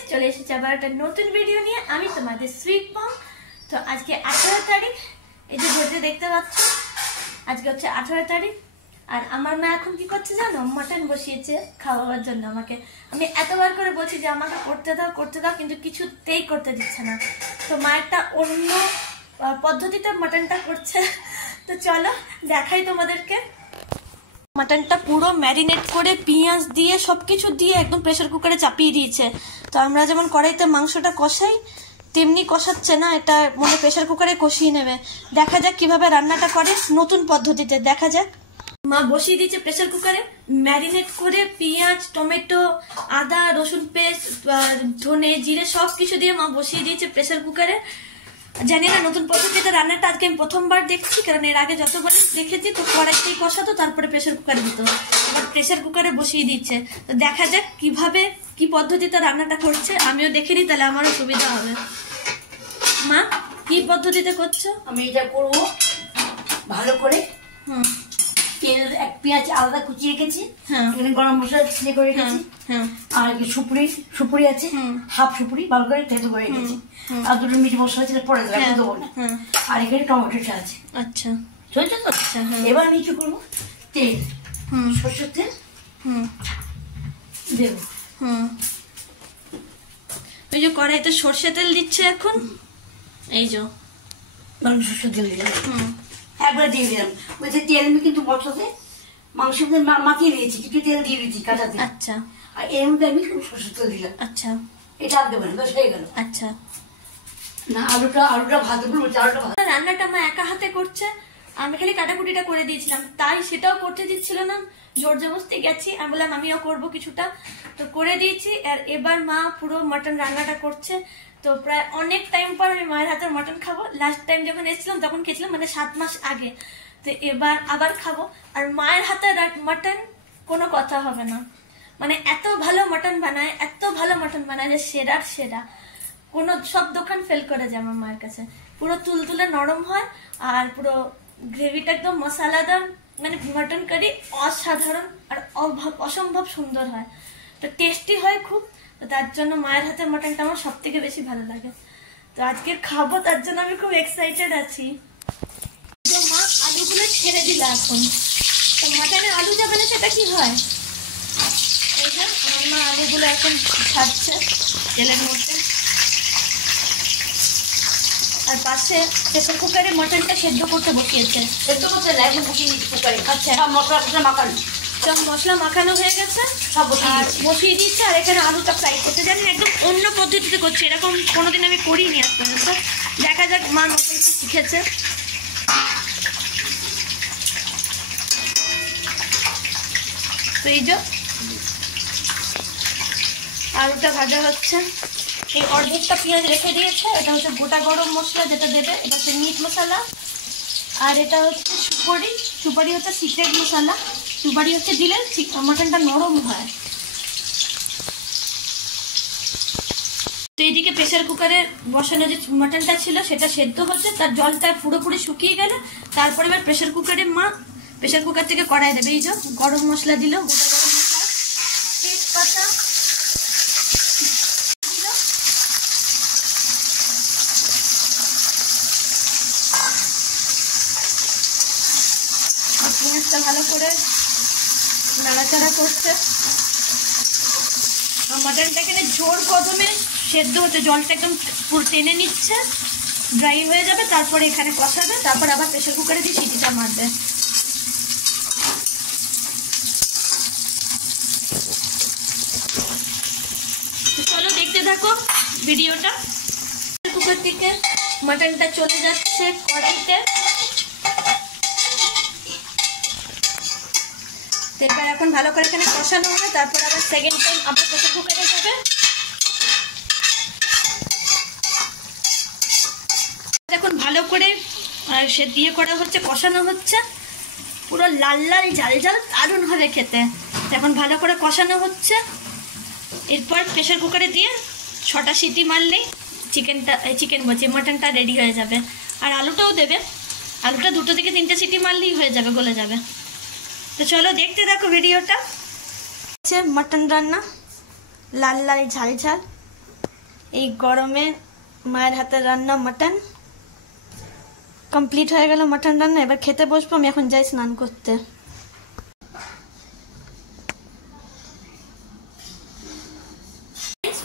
Guys, চলে এসেছি আবার একটা নতুন ভিডিও নিয়ে। আমি তোমাদের সুইট মম। তো আজকে 18 তারিখ, এই যে ঘড়িতে দেখতে পাচ্ছ, আজকে হচ্ছে 18 তারিখ। আর আমার মা এখন কি করছে জানো, মাটন বসিয়েছে খাওয়াবার জন্য আমাকে। আমি এতবার করে বলছি যে আমাকে করতে দাও, কিন্তু কিছুতেই করতে দিচ্ছে না। তো মা একটা অন্য পদ্ধতিতে মাটনটা করছে। তো চলো দেখাই তোমাদেরকে। মাটনটা পুরো ম্যারিনেট করে পেঁয়াজ দিয়ে সবকিছু দিয়ে একদম প্রেসার কুকারে চাপিয়ে দিয়েছে। তো আমরা যেমন কড়াইতে মাংসটা কষাই তেমনি কষাচ্ছে না, এটা মনে প্রেসার কুকারে কষিয়ে নেবে। দেখা যাক কিভাবে রান্নাটা করে নতুন পদ্ধতিতে, দেখা যাক। মা বসিয়ে দিয়েছে প্রেসার কুকারে ম্যারিনেট করে পেঁয়াজ, টমেটো, আদা, রসুন পেস্ট, ধনে, জিরে সবকিছু দিয়ে মা বসিয়ে দিয়েছে প্রেসার কুকারে। জানি না নতুন পদ্ধতিতে রান্নাটা আজকে আমি প্রথমবার দেখছি, কারণ এর আগে যতবার দেখেছি তো কড়াইতেই কষাতো, তারপরে প্রেসার কুকারে দিত। এবার প্রেসার কুকারে বসিয়ে দিচ্ছে। তো দেখা যাক কিভাবে কি পদ্ধতিতে রান্নাটা করছে, আমিও দেখে নিই, তাহলে আমারও সুবিধা হবে। মা কি পদ্ধতিতে করছো? আমি এটা করবো ভালো করে। তেল, এক পেঁয়াজ আলাদা কুচিয়ে রেখেছি, এখানে গরম মশলা ছিলে করে রেখেছি, আর সুপুরি আছে, হাফ সুপুরি ভালো করে থেতো করে রেখেছি, আর দুটো মিট মশলা ছিল পরে দেবো না, আর এখানে টমেটোটা আছে। আচ্ছা, চলছে তো। এবার আমি কি করবো, তেল, সরষের তেল দেবো। ওই যে কড়াইতে সর্ষে তেল দিচ্ছে এখন, এই যে সরষের তেল দিলাম, একবার দিয়ে দিলাম। ওই যে তেল আমি কিন্তু মশলাতে মাংসের মধ্যে মাখিয়ে দিয়েছি, কিছু তেল দিয়ে দিয়েছি কাঁচাতে। আচ্ছা, আর এর মধ্যে আমি সরষের তেল দিলাম। আচ্ছা, এটা আর দেবো না, বেশ হয়ে গেল। আচ্ছা, না আলুটা ভাজবো, আলুটা ভাজবো। রান্নাটা মা একা হাতে করছে, আমি খালি কাটাকুটিটা করে দিয়েছিলাম, তাই সেটাও করতে দিচ্ছিল না। জোর জবরদস্তি গেছি, আমি বললাম আমিও করবো কিছুটা, তো করে দিয়েছি। আর এবার মা পুরো মাটন রান্নাটা করছে। তো প্রায় অনেক টাইম পর আমি মায়ের হাতের মাটন খাবো। লাস্ট টাইম যখন এসেছিলাম তখন খেয়েছিলাম, মানে 7 মাস আগে। তো এবার আবার খাবো। আর মায়ের হাতের মাটন কোনো কথা হবে না, মানে এত ভালো মাটন বানায়, এত ভালো মাটন বানায় যে সেরার সেরা। কোনো সব দোকান ফেল করে যায় আমার মায়ের কাছে। পুরো তুলতুলে নরম হয়, আর পুরো গ্রেভিটা একদম মশলাদার, মানে মাটন কারি অসাধারণ আর অসম্ভব সুন্দর হয়। তো টেস্টি হয় খুব। তো তার জন্য মায়ের হাতের মাটনটা আমার সব থেকে বেশি ভালো লাগে। তো আজকে খাবো, তার জন্য আমি খুব এক্সাইটেড আছি। তো মা আলুগুলো ছেড়ে দিল এখন। তো মাটনে আলু যাবে না, সেটা কি হয়? এই যে আমার মা আলুগুলো এখন ছাড়ছে তেলের মধ্যে। আর পাশে প্রেসার কুকারে মটনটা সেদ্ধ করতে বসিয়েছে। সেদ্ধ করতে না, এখন বসিয়ে দিচ্ছি কুকারে। আচ্ছা, সব মশলা মাখানো, সব মশলা মাখানো হয়ে গেছে, সব বসিয়ে দিচ্ছে। আর এখানে আলুটা ফ্রাই করতে জানি, একদম অন্য পদ্ধতিতে করছি, এরকম কোনোদিন আমি করিনি আজ পর্যন্ত। দেখা যাক মা নতুন কিছু শিখেছে। তো এই যে আলুটা ভাজা হচ্ছে। এই অর্ধেকটা পেঁয়াজ রেখে দিয়েছে, এটা হচ্ছে গোটা গরম মশলা যেটা দেবে, এটা হচ্ছে মিট মশলা। আর এটা হচ্ছে সুপারি হচ্ছে সিক্রেট মশলা। সুপারি হচ্ছে দিলে মাটনটা নরম হয়। তো এইদিকে প্রেসার কুকারে বসানো যে মাটনটা ছিল সেটা সেদ্ধ হচ্ছে, তার জলটা পুরোপুরি শুকিয়ে গেলে তারপরে এবার প্রেসার কুকারে মা প্রেসার কুকার থেকে কড়াই দেবে। এই যে গরম মশলা দিল, গোটা গরম মশলা, তেজপাতা, পেঁয়াজটা ভালো করে নাড়াচাড়া করছে। মাটনটা এখানে জোর কদমে সেদ্ধ হচ্ছে, জলটা একদম পুরো টেনে নিচ্ছে, ড্রাই হয়ে যাবে, তারপরে এখানে কষাবে, তারপর আবার প্রেসার কুকারে দিয়ে সিটিটা মারবে। চলো দেখতে থাকো ভিডিওটা। কুকার থেকে মাটনটা চলে যাচ্ছে কড়াইতে। এবার এখন ভালো করে এখানে কষানো হবে, তারপর আবার সেকেন্ড টাইম আবার প্রেসার কুকারে যাবে। এখন ভালো করে সে দিয়ে করা হচ্ছে, কষানো হচ্ছে, পুরো লাল লাল ঝাল ঝাল দারুণ হবে খেতে। এখন ভালো করে কষানো হচ্ছে। এরপর প্রেসার কুকারে দিয়ে 6টা সিটি মারলেই চিকেন বলছি মাটনটা রেডি হয়ে যাবে। আর আলুটাও দেবে, আলুটা 2 থেকে 3টে সিটি মারলেই হয়ে যাবে, গলে যাবে। তো চলো দেখতে থাকো ভিডিওটা। মটন রান্না লাল লাল ঝাল ঝাল এই গরমে মায়ের হাতের রান্না মাটন কমপ্লিট হয়ে গেল। মাটন রান্না এবার খেতে বসবো। আমি এখন যাই স্নান করতে।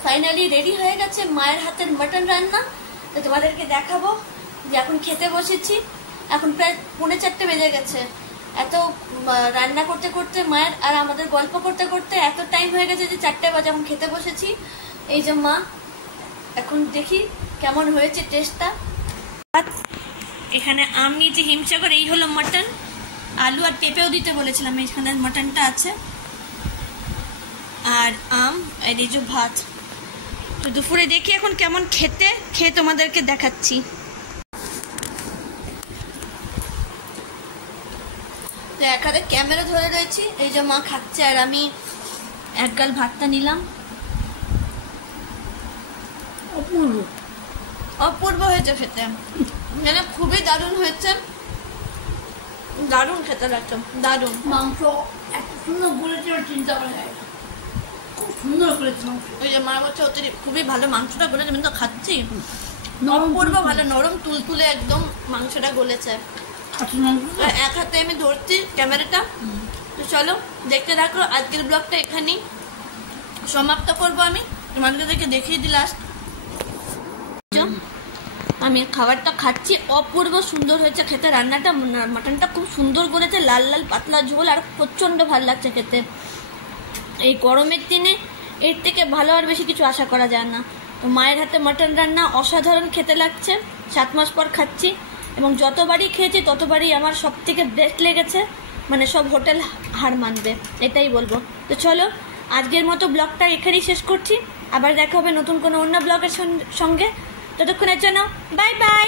ফাইনালি রেডি হয়ে গেছে মায়ের হাতের মাটন রান্না। তো তোমাদেরকে দেখাবো যে এখন খেতে বসেছি। এখন প্রায় 3:45 বেজে গেছে। এত রান্না করতে করতে মায়ের আর আমাদের গল্প করতে করতে এত টাইম হয়ে গেছে যে 4টে বাজে এখন খেতে বসেছি। এই যে মা, এখন দেখি কেমন হয়েছে টেস্টটা। এখানে আম নিয়েছি হিমসাগর। এই হলো মাটন, আলু আর পেঁপেও দিতে বলেছিলাম। এখানে মাটনটা আছে আর আম, আর এই যে ভাত। তো দুপুরে দেখি এখন কেমন খেয়ে তোমাদেরকে দেখাচ্ছি। তো এক হাতে ক্যামেরা ধরে রয়েছি। এই যে মা খাচ্ছে আর আমি এক গাল ভাতটা নিলাম। অপূর্ব অপূর্ব হয়েছে খেতে, মানে খুবই দারুণ হয়েছে। দারুণ খেতে লাগছে, দারুণ। মাংস এত সুন্দর বলেছে চিন্তা করা যায় না, খুব সুন্দর করেছে মাংস। ওই যে মা বলছে অতিরিক্ত খুবই ভালো মাংসটা গলেছে। আমি তো খাচ্ছি, অপূর্ব ভালো, নরম তুলতুলে একদম মাংসটা গলেছে। এক হাতে আমি ধরছি ক্যামেরাটা। তো চলো দেখতে থাকো। আজকের ব্লগটা এখানেই সমাপ্ত করবো। আমি তোমাদেরকে দেখিয়ে দিই লাস্ট। আমি খাবারটা খাচ্ছি, অপূর্ব সুন্দর হয়েছে খেতে। রান্নাটা মাটনটা খুব সুন্দর করেছে, লাল লাল পাতলা ঝোল, আর প্রচন্ড ভালো লাগছে খেতে। এই গরমের দিনে এর থেকে ভালো আর বেশি কিছু আশা করা যায় না। তো মায়ের হাতে মাটন রান্না অসাধারণ খেতে লাগছে। 7 মাস পর খাচ্ছি এবং যতবারই খেয়েছি ততবারই আমার সব থেকে বেস্ট লেগেছে। মানে সব হোটেল হার মানবে, এটাই বলবো। তো চলো আজকের মতো ব্লগটা এখানেই শেষ করছি। আবার দেখা হবে নতুন কোনো অন্য ব্লগের সঙ্গে। ততক্ষণের জন্য বাই বাই।